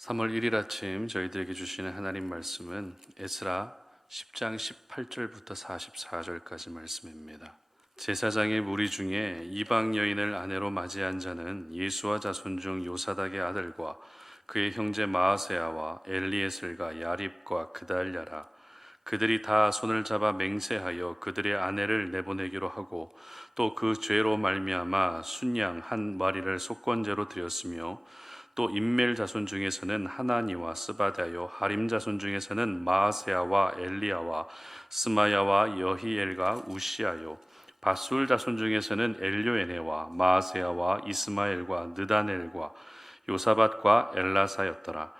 3월 1일 아침 저희들에게 주시는 하나님 말씀은 에스라 10장 18절부터 44절까지 말씀입니다. 제사장의 무리 중에 이방 여인을 아내로 맞이한 자는 예수와 자손 중 요사닥의 아들과 그의 형제 마아세야와 엘리에셀과 야립과 그달랴라. 그들이 다 손을 잡아 맹세하여 그들의 아내를 내보내기로 하고 또 그 죄로 말미암아 순양 한 마리를 속건제로 드렸으며 또 임멜 자손 중에서는 하나니와 스바다요 하림 자손 중에서는 마아세야와 엘리야와 스마야와 여히엘과 우시아요 바술 자손 중에서는 엘료에네와 마아세야와 이스마엘과 느다넬과 요사밧과 엘라사였더라.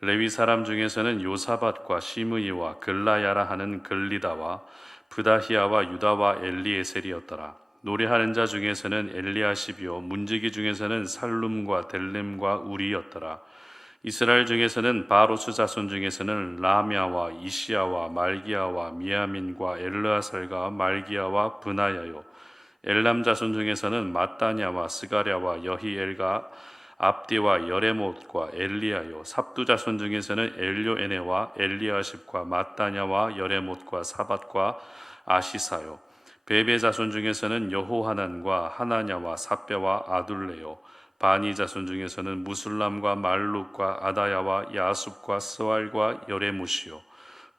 레위 사람 중에서는 요사밧과 시므이와 글라야라 하는 글리다와 브다히야와 유다와 엘리에셀이었더라. 노래하는 자 중에서는 엘리아십이요 문지기 중에서는 살룸과 델렘과 우리였더라. 이스라엘 중에서는 바로스 자손 중에서는 라미아와 이시야와 말기야와 미야민과 엘르아살과 말기야와 브나야요 엘람 자손 중에서는 마따냐와 스가랴와 여히엘과 압디와 여레못과 엘리야요 삽두 자손 중에서는 엘료에네와 엘리아십과 마따냐와 여레못과 사밧과 아시사요 베베 자손 중에서는 여호하난과 하나냐와 삽배와 아둘레요 바니 자손 중에서는 무술람과 말룩과 아다야와 야숲과 스왈과 여레무시요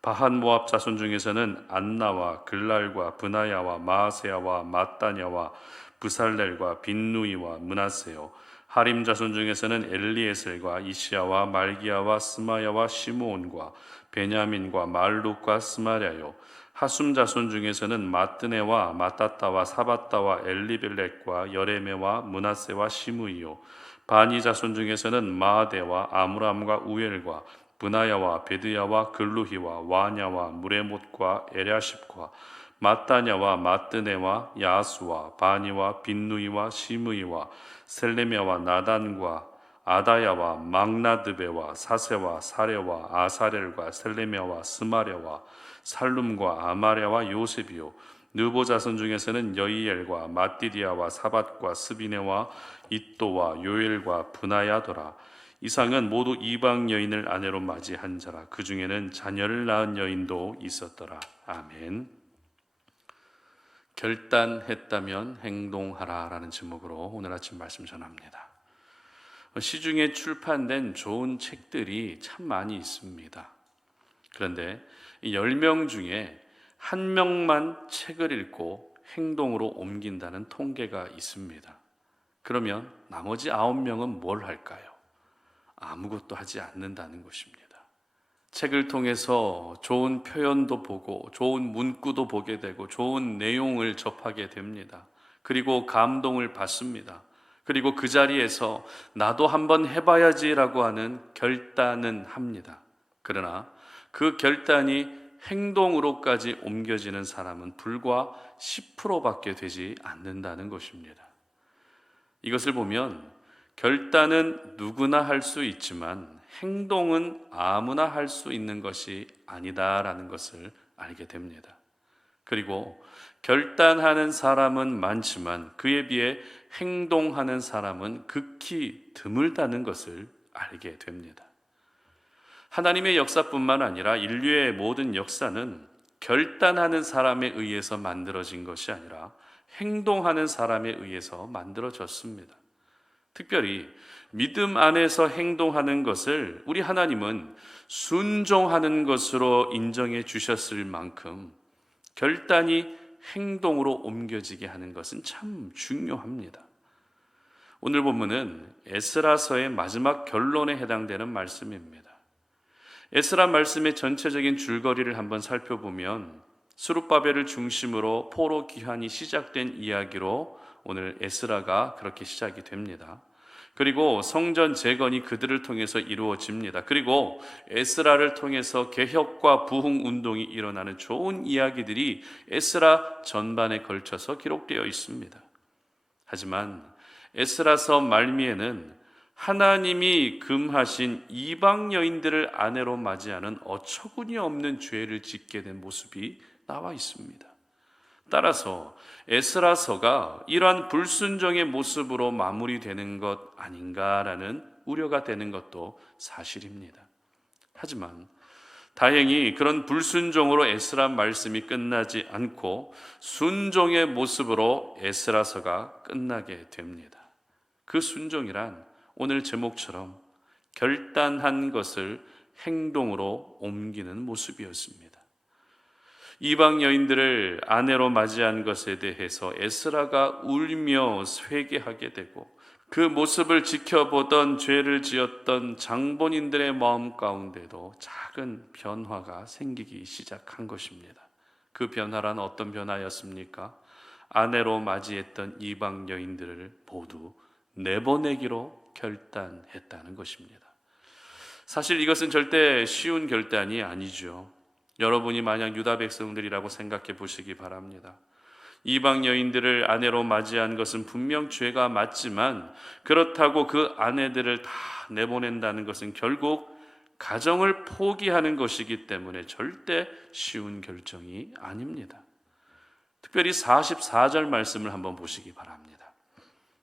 바한 모압 자손 중에서는 안나와 글랄과 브나야와 마아세야와 마따냐와 부살렐과 빈누이와 문하세요 하림 자손 중에서는 엘리에셀과 이시야와 말기야와 스마야와 시므온과 베냐민과 말룩과 스마랴요 하숨 자손 중에서는 마뜨네와 마따따와 사밧다와 엘리벨렉과 여레메와 문하세와 시므이요 바니 자손 중에서는 마아데와 아므람과 우엘과 브나야와 베드야와 글루히와 와냐와 무레못과 에랴십과 마따냐와 마뜨네와 야수와 바니와 빈누이와 시므이와 셀레미아와 나단과 아다야와 막나드베와 사세와 사레와 아사렐과 셀레미아와 스마랴와 살룸과 아마랴와 요셉이요 느보 자손 중에서는 여이엘과 마띠디아와 사밧과 스비네와 이또와 요엘과 브나야더라. 이상은 모두 이방 여인을 아내로 맞이한 자라. 그 중에는 자녀를 낳은 여인도 있었더라. 아멘. 결단했다면 행동하라 라는 제목으로 오늘 아침 말씀 전합니다. 시중에 출판된 좋은 책들이 참 많이 있습니다. 그런데 이 10명 중에 1명만 책을 읽고 행동으로 옮긴다는 통계가 있습니다. 그러면 나머지 9명은 뭘 할까요? 아무것도 하지 않는다는 것입니다. 책을 통해서 좋은 표현도 보고 좋은 문구도 보게 되고 좋은 내용을 접하게 됩니다. 그리고 감동을 받습니다. 그리고 그 자리에서 나도 한번 해봐야지라고 하는 결단은 합니다. 그러나 그 결단이 행동으로까지 옮겨지는 사람은 불과 10%밖에 되지 않는다는 것입니다. 이것을 보면 결단은 누구나 할 수 있지만 행동은 아무나 할 수 있는 것이 아니다라는 것을 알게 됩니다. 그리고 결단하는 사람은 많지만 그에 비해 행동하는 사람은 극히 드물다는 것을 알게 됩니다. 하나님의 역사뿐만 아니라 인류의 모든 역사는 결단하는 사람에 의해서 만들어진 것이 아니라 행동하는 사람에 의해서 만들어졌습니다. 특별히 믿음 안에서 행동하는 것을 우리 하나님은 순종하는 것으로 인정해 주셨을 만큼 결단이 행동으로 옮겨지게 하는 것은 참 중요합니다. 오늘 본문은 에스라서의 마지막 결론에 해당되는 말씀입니다. 에스라 말씀의 전체적인 줄거리를 한번 살펴보면 스룹바벨을 중심으로 포로 귀환이 시작된 이야기로 오늘 에스라가 그렇게 시작이 됩니다. 그리고 성전 재건이 그들을 통해서 이루어집니다. 그리고 에스라를 통해서 개혁과 부흥 운동이 일어나는 좋은 이야기들이 에스라 전반에 걸쳐서 기록되어 있습니다. 하지만 에스라서 말미에는 하나님이 금하신 이방 여인들을 아내로 맞이하는 어처구니 없는 죄를 짓게 된 모습이 나와 있습니다. 따라서 에스라서가 이러한 불순종의 모습으로 마무리되는 것 아닌가라는 우려가 되는 것도 사실입니다. 하지만 다행히 그런 불순종으로 에스라 말씀이 끝나지 않고 순종의 모습으로 에스라서가 끝나게 됩니다. 그 순종이란 오늘 제목처럼 결단한 것을 행동으로 옮기는 모습이었습니다. 이방 여인들을 아내로 맞이한 것에 대해서 에스라가 울며 회개하게 되고 그 모습을 지켜보던 죄를 지었던 장본인들의 마음 가운데도 작은 변화가 생기기 시작한 것입니다. 그 변화란 어떤 변화였습니까? 아내로 맞이했던 이방 여인들을 모두 내보내기로 결단했다는 것입니다. 사실 이것은 절대 쉬운 결단이 아니죠. 여러분이 만약 유다 백성들이라고 생각해 보시기 바랍니다. 이방 여인들을 아내로 맞이한 것은 분명 죄가 맞지만 그렇다고 그 아내들을 다 내보낸다는 것은 결국 가정을 포기하는 것이기 때문에 절대 쉬운 결정이 아닙니다. 특별히 44절 말씀을 한번 보시기 바랍니다.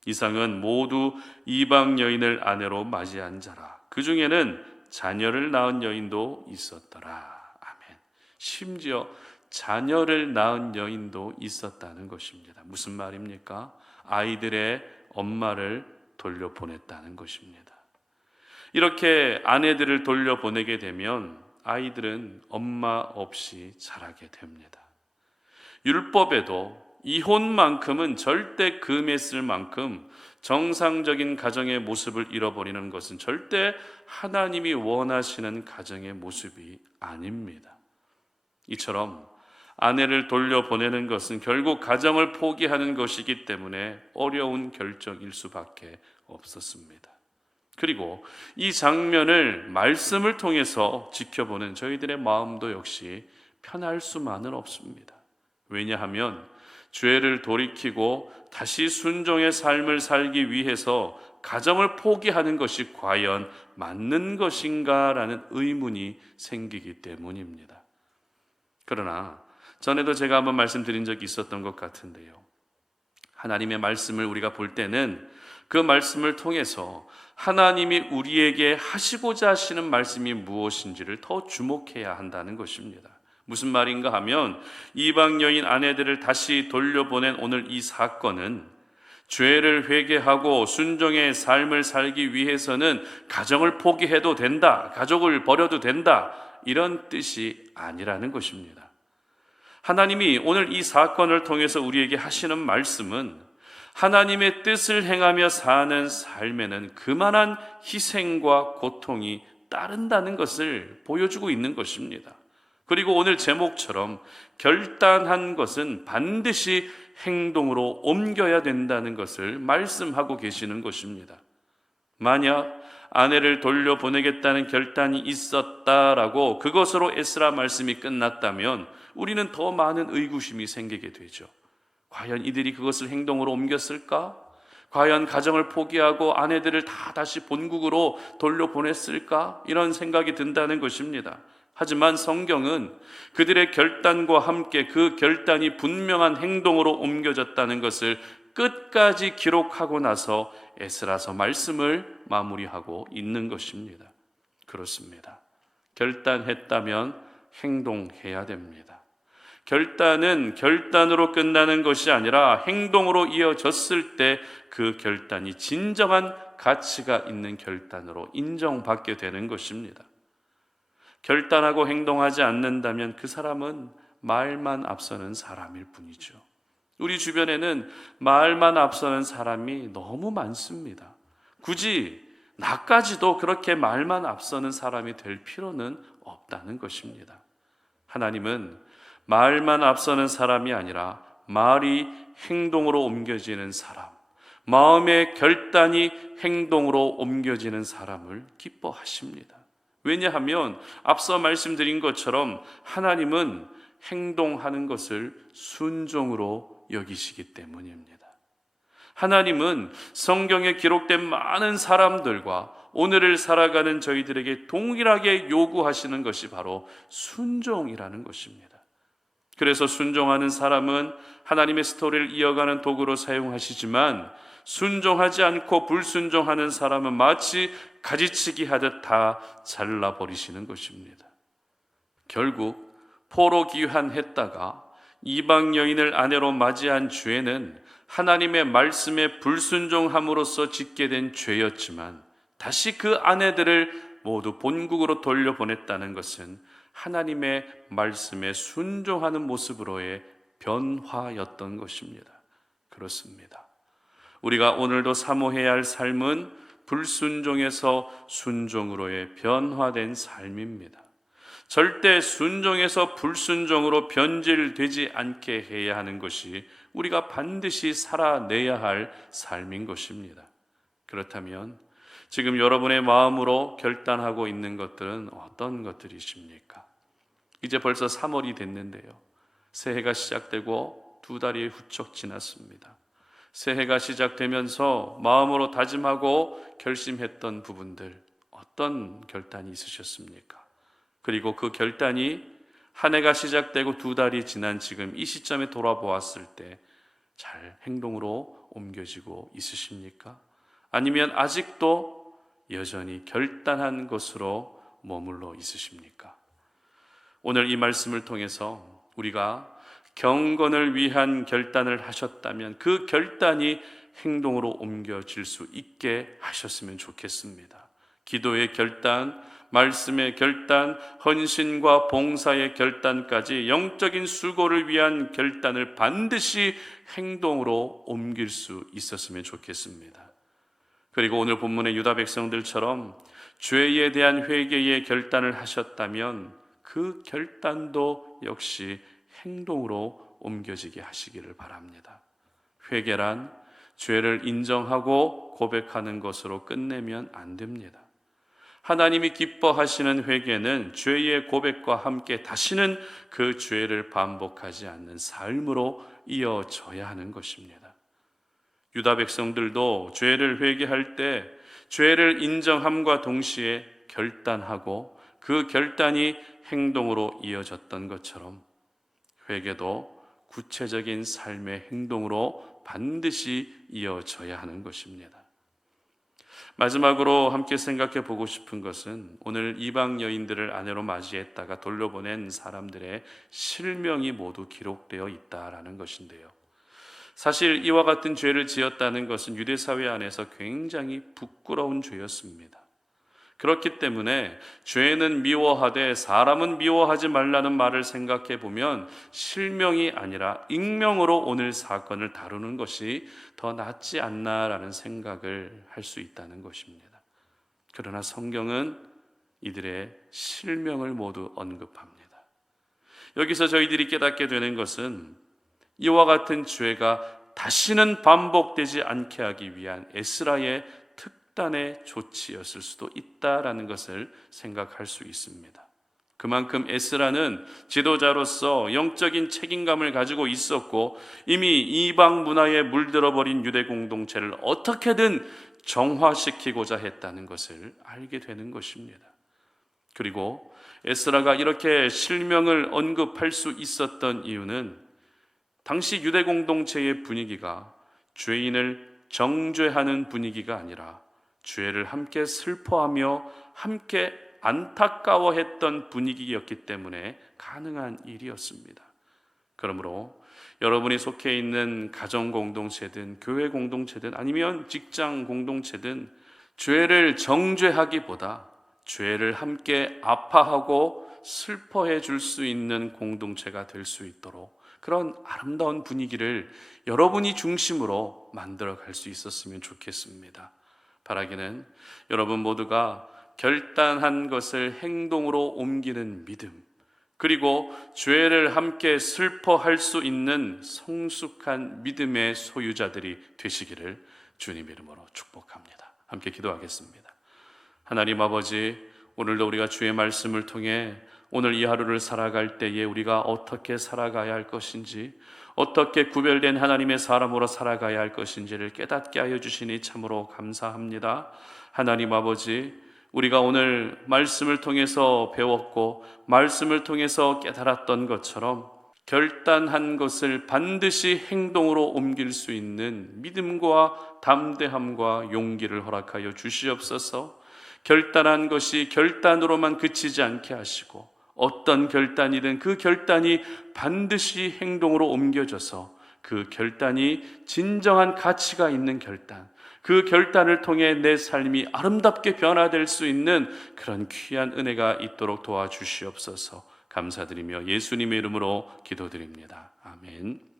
이상은 모두 이방 여인을 아내로 맞이한 자라. 그 중에는 자녀를 낳은 여인도 있었더라. 아멘. 심지어 자녀를 낳은 여인도 있었다는 것입니다. 무슨 말입니까? 아이들의 엄마를 돌려보냈다는 것입니다. 이렇게 아내들을 돌려보내게 되면 아이들은 엄마 없이 자라게 됩니다. 율법에도 이혼만큼은 절대 금에 쓸 만큼 정상적인 가정의 모습을 잃어버리는 것은 절대 하나님이 원하시는 가정의 모습이 아닙니다. 이처럼 아내를 돌려보내는 것은 결국 가정을 포기하는 것이기 때문에 어려운 결정일 수밖에 없었습니다. 그리고 이 장면을 말씀을 통해서 지켜보는 저희들의 마음도 역시 편할 수만은 없습니다. 왜냐하면 죄를 돌이키고 다시 순종의 삶을 살기 위해서 가정을 포기하는 것이 과연 맞는 것인가라는 의문이 생기기 때문입니다. 그러나 전에도 제가 한번 말씀드린 적이 있었던 것 같은데요. 하나님의 말씀을 우리가 볼 때는 그 말씀을 통해서 하나님이 우리에게 하시고자 하시는 말씀이 무엇인지를 더 주목해야 한다는 것입니다. 무슨 말인가 하면 이방 여인 아내들을 다시 돌려보낸 오늘 이 사건은 죄를 회개하고 순종의 삶을 살기 위해서는 가정을 포기해도 된다, 가족을 버려도 된다, 이런 뜻이 아니라는 것입니다. 하나님이 오늘 이 사건을 통해서 우리에게 하시는 말씀은 하나님의 뜻을 행하며 사는 삶에는 그만한 희생과 고통이 따른다는 것을 보여주고 있는 것입니다. 그리고 오늘 제목처럼 결단한 것은 반드시 행동으로 옮겨야 된다는 것을 말씀하고 계시는 것입니다. 만약 아내를 돌려보내겠다는 결단이 있었다라고 그것으로 에스라 말씀이 끝났다면 우리는 더 많은 의구심이 생기게 되죠. 과연 이들이 그것을 행동으로 옮겼을까? 과연 가정을 포기하고 아내들을 다 다시 본국으로 돌려보냈을까? 이런 생각이 든다는 것입니다. 하지만 성경은 그들의 결단과 함께 그 결단이 분명한 행동으로 옮겨졌다는 것을 끝까지 기록하고 나서 에스라서 말씀을 마무리하고 있는 것입니다. 그렇습니다. 결단했다면 행동해야 됩니다. 결단은 결단으로 끝나는 것이 아니라 행동으로 이어졌을 때 그 결단이 진정한 가치가 있는 결단으로 인정받게 되는 것입니다. 결단하고 행동하지 않는다면 그 사람은 말만 앞서는 사람일 뿐이죠. 우리 주변에는 말만 앞서는 사람이 너무 많습니다. 굳이 나까지도 그렇게 말만 앞서는 사람이 될 필요는 없다는 것입니다. 하나님은 말만 앞서는 사람이 아니라 말이 행동으로 옮겨지는 사람, 마음의 결단이 행동으로 옮겨지는 사람을 기뻐하십니다. 왜냐하면 앞서 말씀드린 것처럼 하나님은 행동하는 것을 순종으로 여기시기 때문입니다. 하나님은 성경에 기록된 많은 사람들과 오늘을 살아가는 저희들에게 동일하게 요구하시는 것이 바로 순종이라는 것입니다. 그래서 순종하는 사람은 하나님의 스토리를 이어가는 도구로 사용하시지만 순종하지 않고 불순종하는 사람은 마치 가지치기 하듯 다 잘라버리시는 것입니다. 결국 포로 귀환했다가 이방 여인을 아내로 맞이한 죄는 하나님의 말씀에 불순종함으로써 짓게 된 죄였지만, 다시 그 아내들을 모두 본국으로 돌려보냈다는 것은 하나님의 말씀에 순종하는 모습으로의 변화였던 것입니다. 그렇습니다. 우리가 오늘도 사모해야 할 삶은 불순종에서 순종으로의 변화된 삶입니다. 절대 순종에서 불순종으로 변질되지 않게 해야 하는 것이 우리가 반드시 살아내야 할 삶인 것입니다. 그렇다면 지금 여러분의 마음으로 결단하고 있는 것들은 어떤 것들이십니까? 이제 벌써 3월이 됐는데요. 새해가 시작되고 2달이 훌쩍 지났습니다. 새해가 시작되면서 마음으로 다짐하고 결심했던 부분들, 어떤 결단이 있으셨습니까? 그리고 그 결단이 한 해가 시작되고 2달이 지난 지금 이 시점에 돌아보았을 때 잘 행동으로 옮겨지고 있으십니까? 아니면 아직도 여전히 결단한 것으로 머물러 있으십니까? 오늘 이 말씀을 통해서 우리가 경건을 위한 결단을 하셨다면 그 결단이 행동으로 옮겨질 수 있게 하셨으면 좋겠습니다. 기도의 결단, 말씀의 결단, 헌신과 봉사의 결단까지 영적인 수고를 위한 결단을 반드시 행동으로 옮길 수 있었으면 좋겠습니다. 그리고 오늘 본문의 유다 백성들처럼 죄에 대한 회개의 결단을 하셨다면 그 결단도 역시 행동으로 옮겨지게 하시기를 바랍니다. 회개란 죄를 인정하고 고백하는 것으로 끝내면 안 됩니다. 하나님이 기뻐하시는 회개는 죄의 고백과 함께 다시는 그 죄를 반복하지 않는 삶으로 이어져야 하는 것입니다. 유다 백성들도 죄를 회개할 때 죄를 인정함과 동시에 결단하고 그 결단이 행동으로 이어졌던 것처럼 회개도 구체적인 삶의 행동으로 반드시 이어져야 하는 것입니다. 마지막으로 함께 생각해 보고 싶은 것은 오늘 이방 여인들을 아내로 맞이했다가 돌려보낸 사람들의 실명이 모두 기록되어 있다라는 것인데요. 사실 이와 같은 죄를 지었다는 것은 유대 사회 안에서 굉장히 부끄러운 죄였습니다. 그렇기 때문에 죄는 미워하되 사람은 미워하지 말라는 말을 생각해 보면 실명이 아니라 익명으로 오늘 사건을 다루는 것이 더 낫지 않나라는 생각을 할 수 있다는 것입니다. 그러나 성경은 이들의 실명을 모두 언급합니다. 여기서 저희들이 깨닫게 되는 것은 이와 같은 죄가 다시는 반복되지 않게 하기 위한 에스라의 특단의 조치였을 수도 있다라는 것을 생각할 수 있습니다. 그만큼 에스라는 지도자로서 영적인 책임감을 가지고 있었고 이미 이방 문화에 물들어버린 유대 공동체를 어떻게든 정화시키고자 했다는 것을 알게 되는 것입니다. 그리고 에스라가 이렇게 실명을 언급할 수 있었던 이유는 당시 유대 공동체의 분위기가 죄인을 정죄하는 분위기가 아니라 죄를 함께 슬퍼하며 함께 안타까워했던 분위기였기 때문에 가능한 일이었습니다. 그러므로 여러분이 속해 있는 가정 공동체든 교회 공동체든 아니면 직장 공동체든 죄를 정죄하기보다 죄를 함께 아파하고 슬퍼해 줄 수 있는 공동체가 될 수 있도록 그런 아름다운 분위기를 여러분이 중심으로 만들어 갈 수 있었으면 좋겠습니다. 바라기는 여러분 모두가 결단한 것을 행동으로 옮기는 믿음, 그리고 죄를 함께 슬퍼할 수 있는 성숙한 믿음의 소유자들이 되시기를 주님 이름으로 축복합니다. 함께 기도하겠습니다. 하나님 아버지, 오늘도 우리가 주의 말씀을 통해 오늘 이 하루를 살아갈 때에 우리가 어떻게 살아가야 할 것인지, 어떻게 구별된 하나님의 사람으로 살아가야 할 것인지를 깨닫게 하여 주시니 참으로 감사합니다. 하나님 아버지, 우리가 오늘 말씀을 통해서 배웠고 말씀을 통해서 깨달았던 것처럼 결단한 것을 반드시 행동으로 옮길 수 있는 믿음과 담대함과 용기를 허락하여 주시옵소서. 결단한 것이 결단으로만 그치지 않게 하시고 어떤 결단이든 그 결단이 반드시 행동으로 옮겨져서 그 결단이 진정한 가치가 있는 결단, 그 결단을 통해 내 삶이 아름답게 변화될 수 있는 그런 귀한 은혜가 있도록 도와주시옵소서. 감사드리며 예수님의 이름으로 기도드립니다. 아멘.